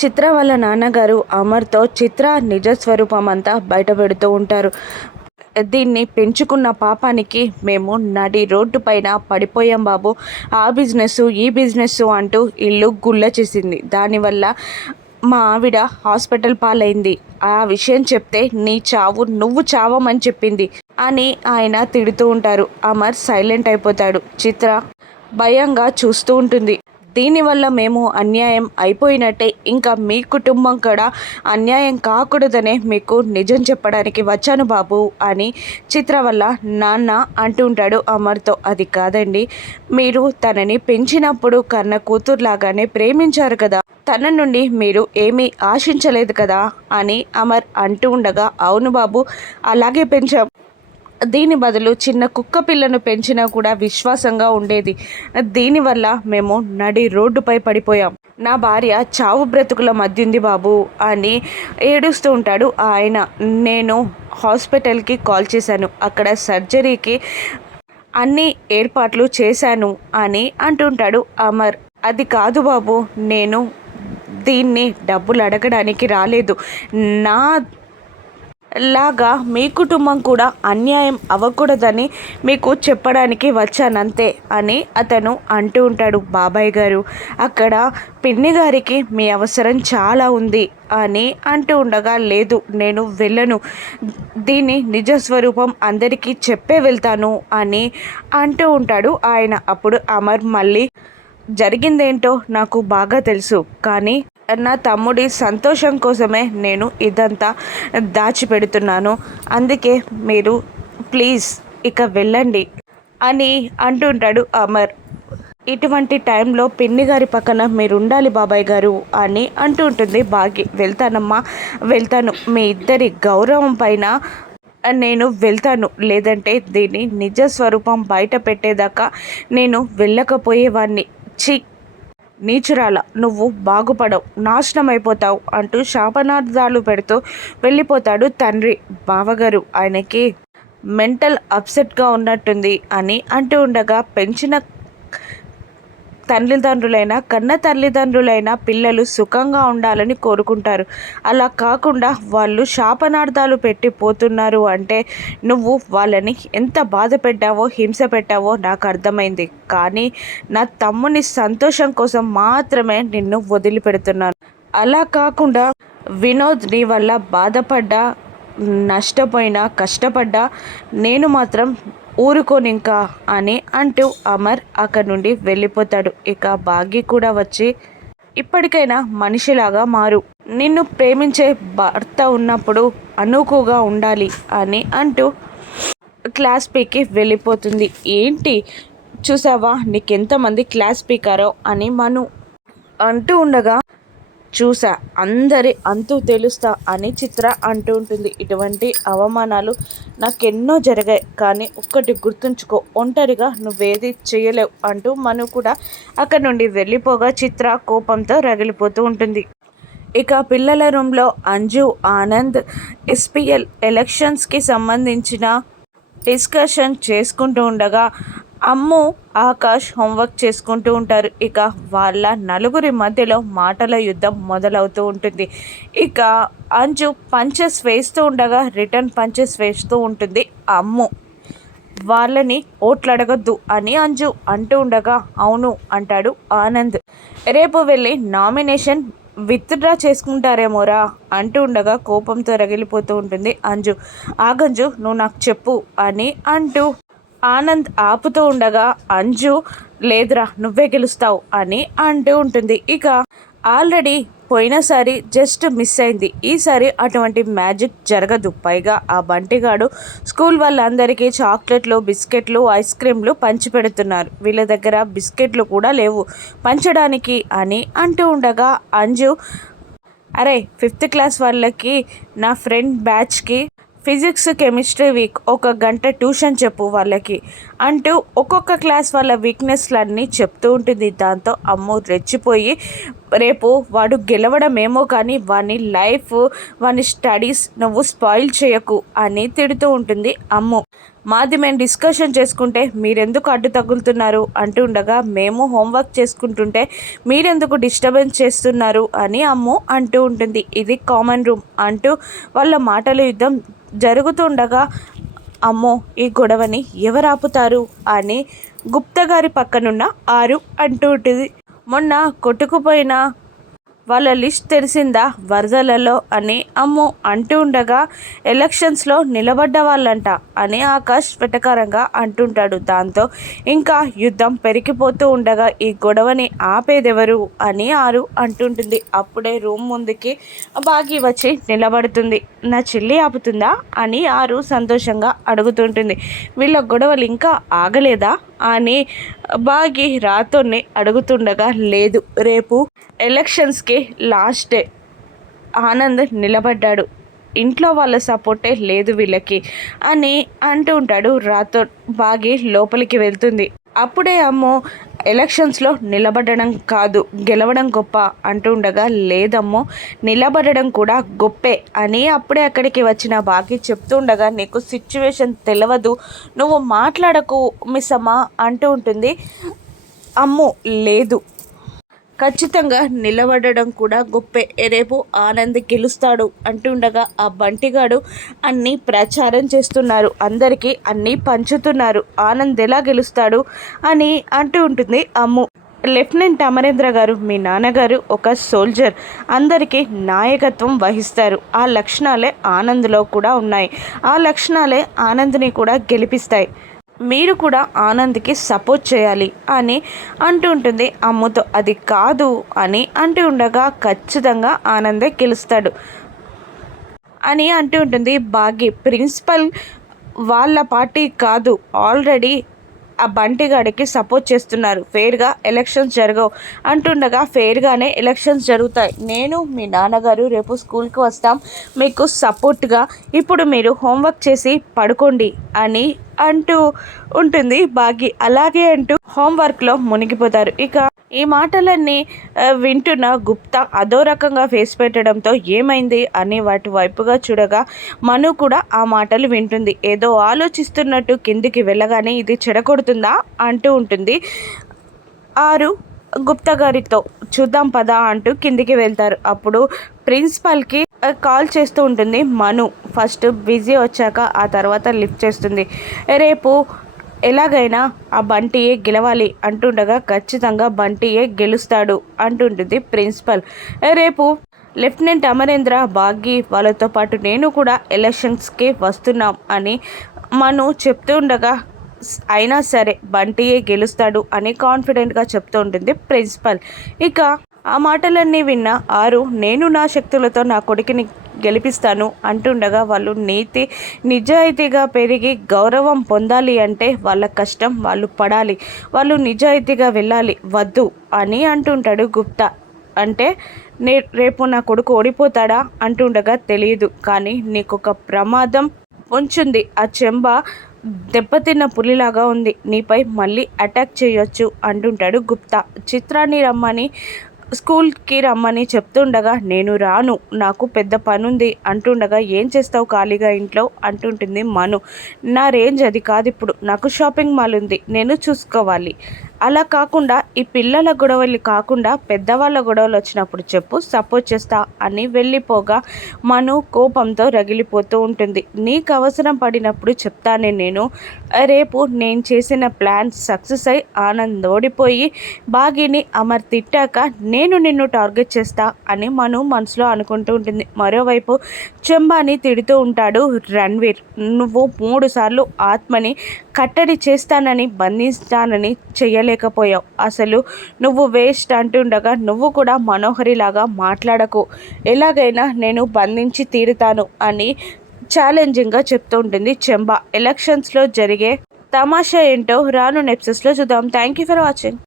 చిత్ర వాళ్ళ నాన్నగారు అమర్తో చిత్ర నిజ స్వరూపం అంతా బయటపెడుతూ ఉంటారు. దీన్ని పెంచుకున్న పాపానికి మేము నడి రోడ్డు పైన పడిపోయాం బాబు. ఆ బిజినెస్ ఈ బిజినెస్ అంటూ ఇల్లు గుల్ల చేసింది. దానివల్ల మా ఆవిడ హాస్పిటల్ పాలైంది. ఆ విషయం చెప్తే నీ చావు నువ్వు చావమని చెప్పింది అని ఆయన తిడుతూ ఉంటారు. అమర్ సైలెంట్ అయిపోతాడు. చిత్ర భయంగా చూస్తూ ఉంటుంది. దీనివల్ల మేము అన్యాయం అయిపోయినట్టే. ఇంకా మీ కుటుంబం కూడా అన్యాయం కాకూడదనే మీకు నిజం చెప్పడానికి వచ్చాను బాబు అని చిత్ర వల్ల నాన్న అంటూ ఉంటాడు అమర్తో. అది కాదండి మీరు తనని పెంచినప్పుడు కన్న కూతురులాగానే ప్రేమించారు కదా. తన నుండి మీరు ఏమీ ఆశించలేదు కదా అని అమర్ అంటూ ఉండగా అవును బాబు అలాగే పెంచాం. దీని బదులు చిన్న కుక్క పిల్లను పెంచినా కూడా విశ్వాసంగా ఉండేది. దీనివల్ల మేము నడి రోడ్డుపై పడిపోయాం. నా భార్య చావు బ్రతుకుల మధ్యుంది బాబు అని ఏడుస్తూ ఉంటాడు. ఆయన నేను హాస్పిటల్కి కాల్ చేశాను. అక్కడ సర్జరీకి అన్ని ఏర్పాట్లు చేశాను అని అంటుంటాడు అమర్. అది కాదు బాబు నేను దీన్ని డబ్బులు అడగడానికి రాలేదు. నా లాగా మీ కుటుంబం కూడా అన్యాయం అవ్వకూడదని మీకు చెప్పడానికి వచ్చానంతే అని అతను అంటూ ఉంటాడు బాబాయ్ గారు. అక్కడ పిన్ని గారికి మీ అవసరం చాలా ఉంది అని అంటూ ఉండగా లేదు నేను వెళ్ళను. దీని నిజ స్వరూపం అందరికీ చెప్పే వెళ్తాను అని అంటూ ఉంటాడు. ఆయన అప్పుడు అమర్ మళ్ళీ జరిగిందేంటో నాకు బాగా తెలుసు. కానీ నా తమ్ముడి సంతోషం కోసమే నేను ఇదంతా దాచిపెడుతున్నాను. అందుకే మీరు ప్లీజ్ ఇక వెళ్ళండి అని అంటుంటాడు అమర్. ఇటువంటి టైంలో పిన్ని గారి పక్కన మీరు ఉండాలి బాబాయ్ గారు అని అంటూ ఉంటుంది బాగి. వెళ్తానమ్మా వెళ్తాను. మీ ఇద్దరి గౌరవం పైన నేను వెళ్తాను. లేదంటే దీన్ని నిజ స్వరూపం బయట పెట్టేదాకా నేను వెళ్ళకపోయేవాడిని చి నీచురాల నువ్వు బాగుపడవు నాశనం అయిపోతావు అంటూ శాపనార్థాలు పెడుతూ వెళ్ళిపోతాడు తండ్రి బావగారు. ఆయనకి మెంటల్ అప్సెట్గా ఉన్నట్టుంది అని అంటూ ఉండగా పెంచిన తల్లిదండ్రులైన కన్న తల్లిదండ్రులైన పిల్లలు సుఖంగా ఉండాలని కోరుకుంటారు. అలా కాకుండా వాళ్ళు శాపనార్థాలు పెట్టి పోతున్నారు అంటే నువ్వు వాళ్ళని ఎంత బాధ పెట్టావో హింస పెట్టావో నాకు అర్థమైంది. కానీ నా తమ్ముని సంతోషం కోసం మాత్రమే నిన్ను వదిలిపెడుతున్నాను. అలా కాకుండా వినోద్ నీ వల్ల బాధపడ్డా నష్టపోయినా కష్టపడ్డా నేను మాత్రం ఊరుకోనింకా అని అంటూ అమర్ అక్కడి నుండి వెళ్ళిపోతాడు. ఇక భాగ్య కూడా వచ్చి ఇప్పటికైనా మనిషిలాగా మారు. నిన్ను ప్రేమించే భర్త ఉన్నప్పుడు అనుకుగా ఉండాలి అని అంటూ క్లాస్ పీకి వెళ్ళిపోతుంది. ఏంటి? చూసావా? నీకెంతమంది క్లాస్ పీకారో? అని మను అంటూ ఉండగా చూసా. అందరి అంతు తెలుస్తా అని చిత్ర అంటూ ఉంటుంది. ఇటువంటి అవమానాలు నాకెన్నో జరిగాయి. కానీ ఒక్కటి గుర్తుంచుకో ఒంటరిగా నువ్వేది చేయలేవు అంటూ మను కూడా అక్కడి నుండి వెళ్ళిపోగా చిత్ర కోపంతో రగిలిపోతూ ఉంటుంది. ఇక పిల్లల రూమ్లో అంజు ఆనంద్ ఎస్పిఎల్ ఎలక్షన్స్కి సంబంధించిన డిస్కషన్ చేసుకుంటూ ఉండగా అమ్ము ఆకాష్ హోంవర్క్ చేసుకుంటూ ఉంటారు. ఇక వాళ్ళ నలుగురి మధ్యలో మాటల యుద్ధం మొదలవుతూ ఉంటుంది. ఇక అంజు పంచెస్ వేస్తూ ఉండగా రిటర్న్ పంచెస్ వేస్తూ ఉంటుంది. అమ్ము వాళ్ళని ఓట్లు అని అంజు అంటూ ఉండగా అవును అంటాడు ఆనంద్. రేపు వెళ్ళి నామినేషన్ విత్డ్రా చేసుకుంటారేమోరా అంటూ ఉండగా కోపంతో రగిలిపోతూ ఉంటుంది అంజు. ఆగంజు నువ్వు నాకు చెప్పు అని అంటూ ఆనంద్ ఆపుతూ ఉండగా అంజు లేదురా నువ్వే గెలుస్తావు అని అంటూ ఉంటుంది. ఇక ఆల్రెడీ పోయినసారి జస్ట్ మిస్ అయింది. ఈసారి అటువంటి మ్యాజిక్ జరగదు. పైగా ఆ బంటిగాడు స్కూల్ వాళ్ళందరికీ చాక్లెట్లు బిస్కెట్లు ఐస్ క్రీమ్లు పంచి పెడుతున్నారు. వీళ్ళ దగ్గర బిస్కెట్లు కూడా లేవు. పంచడానికి అని అంటూ ఉండగా అంజు అరే ఫిఫ్త్ క్లాస్ వాళ్ళకి నా ఫ్రెండ్ బ్యాచ్కి ఫిజిక్స్ కెమిస్ట్రీ వీక్ ఒక గంట ట్యూషన్ చెప్పు వాళ్ళకి అంటూ ఒక్కొక్క క్లాస్ వాళ్ళ వీక్నెస్లన్నీ చెప్తూ ఉంటుంది. దాంతో అమ్ము రెచ్చిపోయి రేపు వాడు గెలవడమేమో కానీ వాని లైఫ్ వాని స్టడీస్ నువ్వు స్పాయిల్ చేయకు అని తిడుతూ ఉంటుంది అమ్ము. మాది మేము డిస్కషన్ చేసుకుంటే మీరెందుకు అడ్డు తగులుతున్నారు? అంటూ ఉండగా మేము హోంవర్క్ చేసుకుంటుంటే మీరెందుకు డిస్టర్బెన్స్ చేస్తున్నారు? అని అమ్ము అంటూ ఉంటుంది. ఇది కామన్ రూమ్ అంటూ వాళ్ళ మాటల యుద్ధం జరుగుతుండగా అమ్మో ఈ గొడవని ఎవరు ఆపుతారు? అని గుప్త గారి పక్కనున్న ఆరు అంటూ ఉంటుంది. మొన్న కొట్టుకుపోయిన వాళ్ళ లిస్ట్ తెలిసిందా? వరదలలో అని అమ్ము అంటూ ఉండగా ఎలక్షన్స్లో నిలబడ్డ వాళ్ళంట అని ఆకాష్ వెటకారంగా అంటుంటాడు. దాంతో ఇంకా యుద్ధం పెరిగిపోతూ ఉండగా ఈ గొడవని ఆపేదెవరు? అని ఆరు అంటుంటుంది. అప్పుడే రూమ్ ముందుకి బాగి వచ్చి నిలబడుతుంది. నా చెల్లి ఆపుతుందా? అని ఆరు సంతోషంగా అడుగుతుంటుంది. వీళ్ళ గొడవలు ఇంకా ఆగలేదా? అని బాగి రాతోని అడుగుతుండగా లేదు రేపు ఎలక్షన్స్కి లాస్ట్. డే ఆనంద్ నిలబడ్డాడు. ఇంట్లో వాళ్ళ సపోర్టే లేదు వీళ్ళకి అని అంటూ ఉంటాడు రాతో బాగి లోపలికి వెళ్తుంది. అప్పుడే అమ్మో ఎలక్షన్స్లో నిలబడడం కాదు గెలవడం గొప్ప అంటూ ఉండగా లేదమ్మో నిలబడడం కూడా గొప్పే అని అప్పుడే అక్కడికి వచ్చిన బాగి చెప్తుండగా నీకు సిచ్యువేషన్ తెలియదు నువ్వు మాట్లాడకు మిస్ అంటూ ఉంటుంది. అమ్మో లేదు. ఖచ్చితంగా నిలబడడం కూడా గొప్పే. రేపు ఆనంద్ గెలుస్తాడు అంటుండగా ఆ బంటిగాడు అన్నీ ప్రచారం చేస్తున్నారు. అందరికీ అన్నీ పంచుతున్నారు. ఆనంద్ ఎలా గెలుస్తాడు అని అంటూ ఉంటుంది అమ్ము. లెఫ్టినెంట్ అమరేంద్ర గారు మీ నాన్నగారు ఒక సోల్జర్. అందరికీ నాయకత్వం వహిస్తారు. ఆ లక్షణాలే ఆనంద్లో కూడా ఉన్నాయి. ఆ లక్షణాలే ఆనంద్ని కూడా గెలిపిస్తాయి. మీరు కూడా ఆనంద్కి సపోర్ట్ చేయాలి అని అంటూ ఉంటుంది. అమ్ముతో అది కాదు అని అంటూ ఉండగా ఖచ్చితంగా ఆనందే గెలుస్తాడు అని అంటూ ఉంటుంది. బాగి ప్రిన్సిపల్ వాళ్ళ పార్టీ కాదు. ఆల్రెడీ ఆ బంటిగాడికి సపోర్ట్ చేస్తున్నారు. ఫెయిర్గా ఎలక్షన్స్ జరగవు అంటుండగా ఫెయిర్గానే ఎలక్షన్స్ జరుగుతాయి. నేను మీ నాన్నగారు రేపు స్కూల్కి వస్తాం. మీకు సపోర్ట్గా ఇప్పుడు మీరు హోంవర్క్ చేసి పడుకోండి అని అంటూ ఉంటుంది. భాగ్య అలాగే అంటూ హోంవర్క్లో మునిగిపోతారు. ఇక ఈ మాటలన్నీ వింటున్న గుప్తా అదో రకంగా ఫేస్ పెట్టడంతో ఏమైంది అని వాటి వైపుగా చూడగా మను కూడా ఆ మాటలు వింటుంది. ఏదో ఆలోచిస్తున్నట్టు కిందికి వెళ్ళగానే ఇది చెడగొడుతుందా అంటూ ఉంటుంది. ఆరు గుప్తా గారితో చూద్దాం పదా అంటూ కిందికి వెళ్తారు. అప్పుడు ప్రిన్సిపల్కి కాల్ చేస్తూ ఉంటుంది మను. ఫస్ట్ బిజీ వచ్చాక ఆ తర్వాత లిఫ్ట్ చేస్తుంది. రేపు ఎలాగైనా ఆ బంటియే గెలవాలి అంటుండగా ఖచ్చితంగా బంటియే గెలుస్తాడు అంటుంటుంది ప్రిన్సిపల్. రేపు లెఫ్టినెంట్ అమరేంద్ర బాగి వాళ్ళతో పాటు నేను కూడా ఎలక్షన్స్కి వస్తున్నాం అని మను చెప్తూ ఉండగా అయినా సరే బంటియే గెలుస్తాడు అని కాన్ఫిడెంట్గా చెప్తూ ఉంటుంది ప్రిన్సిపల్. ఇక ఆ మాటలన్నీ విన్న ఆరు నేను నా శక్తులతో నా కొడుకుని గెలిపిస్తాను అంటుండగా వాళ్ళు నీతి నిజాయితీగా పెరిగి గౌరవం పొందాలి అంటే వాళ్ళ కష్టం వాళ్ళు పడాలి. వాళ్ళు నిజాయితీగా వెళ్ళాలి. వద్దు అని అంటుంటాడు గుప్తా. అంటే నే రేపు నా కొడుకు ఓడిపోతాడా? అంటుండగా తెలియదు కానీ నీకు ఒక ప్రమాదం ఉంచుంది. ఆ చెంబ దెబ్బతిన్న పులిలాగా ఉంది. నీపై మళ్ళీ అటాక్ చేయొచ్చు అంటుంటాడు గుప్తా. చిత్రాన్ని రమ్మని స్కూల్కి రమ్మని చెప్తుండగా నేను రాను నాకు పెద్ద పనుంది అంటుండగా ఏం చేస్తావు ఖాళీగా ఇంట్లో? అంటుంటుంది మను. నా రేంజ్ అది కాదు ఇప్పుడు నాకు షాపింగ్ మాల్ ఉంది నేను చూసుకోవాలి. అలా కాకుండా ఈ పిల్లల గొడవలు కాకుండా పెద్దవాళ్ళ గొడవలు వచ్చినప్పుడు చెప్పు సపోర్ట్ చేస్తా అని వెళ్ళిపోగా మను కోపంతో రగిలిపోతూ ఉంటుంది. నీకు అవసరం పడినప్పుడు చెప్తానే నేను. రేపు నేను చేసిన ప్లాన్ సక్సెస్ అయి ఆనంద్ ఓడిపోయి బాగిని అమర్ తిట్టాక నేను నిన్ను టార్గెట్ చేస్తా అని మను మనసులో అనుకుంటూ ఉంటుంది. మరోవైపు చెంబాని తిడుతూ ఉంటాడు రణ్వీర్. నువ్వు మూడు సార్లు ఆత్మని కట్టడి చేస్తానని బంధిస్తానని చెయ్యలేకపోయావు అసలు నువ్వు వేస్ట్ అంటుండగా నువ్వు కూడా మనోహరిలాగా మాట్లాడకు. ఎలాగైనా నేను బంధించి తీరుతాను అని ఛాలెంజింగ్గా చెప్తూ ఉంటుంది చెంబా. ఎలక్షన్స్లో జరిగే తమాషా ఏంటో రాను నెప్సెస్లో చూద్దాం. Thank you for watching